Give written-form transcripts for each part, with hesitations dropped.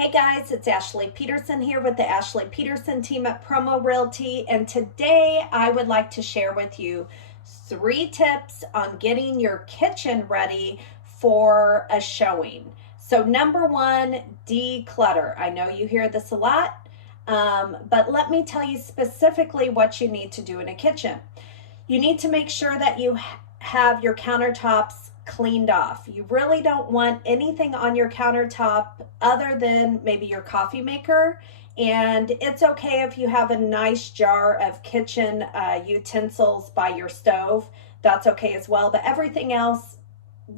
Hey guys, it's Ashley Pederson here with the Ashley Pederson team at Promo Realty, and today I would like to share with you 3 tips on getting your kitchen ready for a showing. So number one, declutter. I know you hear this a lot, but let me tell you specifically what you need to do in a kitchen. You need to make sure that you have your countertops cleaned off. You really don't want anything on your countertop other than maybe your coffee maker. And it's okay if you have a nice jar of kitchen utensils by your stove. That's okay as well. But everything else,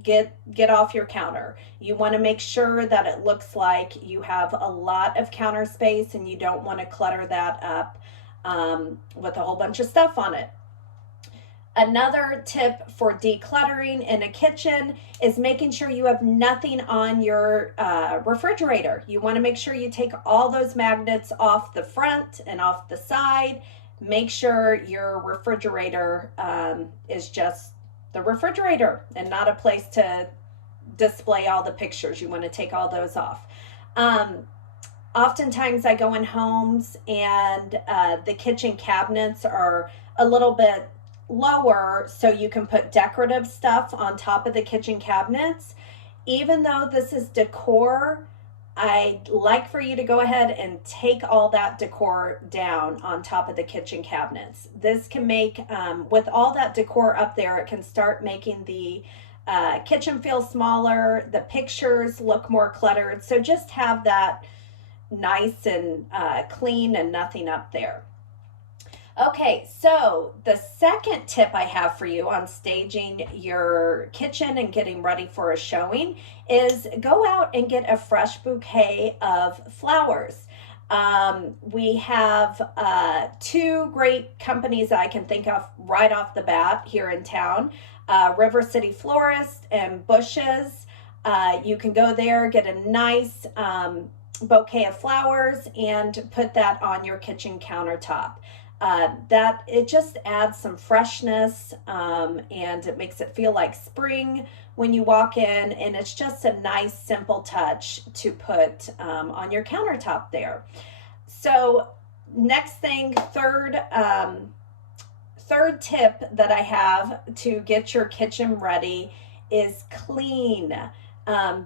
get off your counter. You want to make sure that it looks like you have a lot of counter space, and you don't want to clutter that up with a whole bunch of stuff on it. Another tip for decluttering in a kitchen is making sure you have nothing on your refrigerator. You want to make sure you take all those magnets off the front and off the side. Make sure your refrigerator is just the refrigerator and not a place to display all the pictures. You want to take all those off. Oftentimes I go in homes and the kitchen cabinets are a little bit lower, so you can put decorative stuff on top of the kitchen cabinets. Even though this is decor, I'd like for you to go ahead and take all that decor down on top of the kitchen cabinets. This can make, with all that decor up there, it can start making the kitchen feel smaller, the pictures look more cluttered. So just have that nice and clean and nothing up there. Okay, so the second tip I have for you on staging your kitchen and getting ready for a showing is go out and get a fresh bouquet of flowers. We have 2 great companies that I can think of right off the bat here in town, River City Florist and Bushes. You can go there, get a nice bouquet of flowers, and put that on your kitchen countertop. That it just adds some freshness, and it makes it feel like spring when you walk in, and it's just a nice simple touch to put on your countertop there. So next thing, third tip that I have to get your kitchen ready is clean.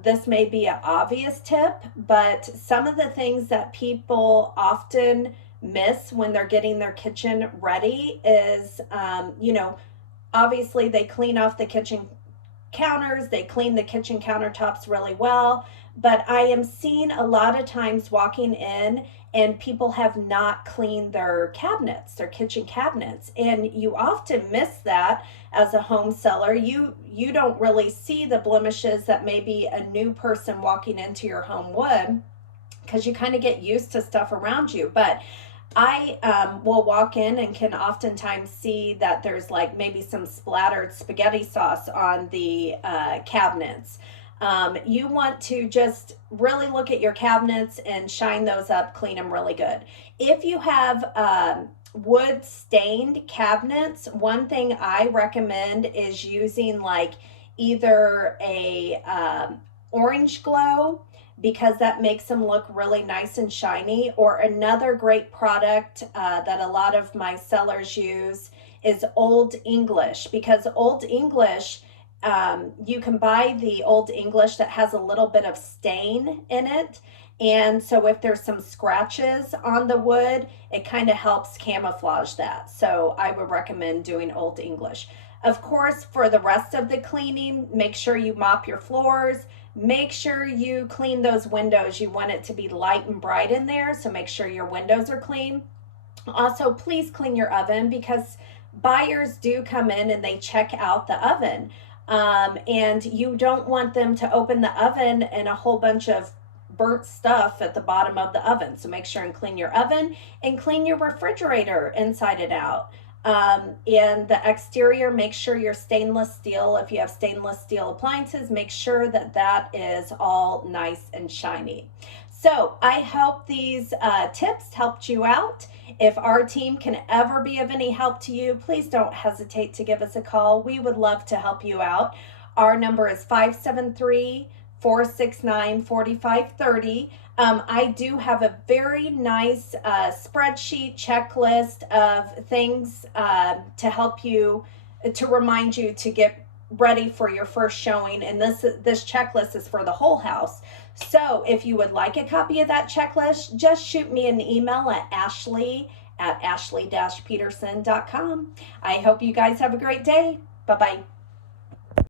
This may be an obvious tip, but some of the things that people often miss when they're getting their kitchen ready is, obviously they clean off the kitchen counters, they clean the kitchen countertops really well, but I am seeing a lot of times walking in and people have not cleaned their cabinets, their kitchen cabinets, and you often miss that as a home seller. You don't really see the blemishes that maybe a new person walking into your home would, because you kind of get used to stuff around you. But I will walk in and can oftentimes see that there's like maybe some splattered spaghetti sauce on the cabinets. You want to just really look at your cabinets and shine those up, clean them really good. If you have wood stained cabinets, one thing I recommend is using like either a orange glow, because that makes them look really nice and shiny. Or another great product that a lot of my sellers use is Old English, because Old English, you can buy the Old English that has a little bit of stain in it. And so if there's some scratches on the wood, it kind of helps camouflage that. So I would recommend doing Old English. Of course, for the rest of the cleaning, make sure you mop your floors. Make sure you clean those windows. You want it to be light and bright in there, so make sure your windows are clean. Also, please clean your oven, because buyers do come in and they check out the oven. And you don't want them to open the oven and a whole bunch of burnt stuff at the bottom of the oven. So make sure and clean your oven and clean your refrigerator inside and out. And the exterior, make sure your stainless steel, if you have stainless steel appliances, make sure that that is all nice and shiny. So I hope these tips helped you out. If our team can ever be of any help to you, please don't hesitate to give us a call. We would love to help you out. Our number is 573 469-4530. I do have a very nice spreadsheet checklist of things to help you, to remind you to get ready for your first showing. And this checklist is for the whole house. So if you would like a copy of that checklist, just shoot me an email at ashley@ashley-pederson.com. I hope you guys have a great day. Bye-bye.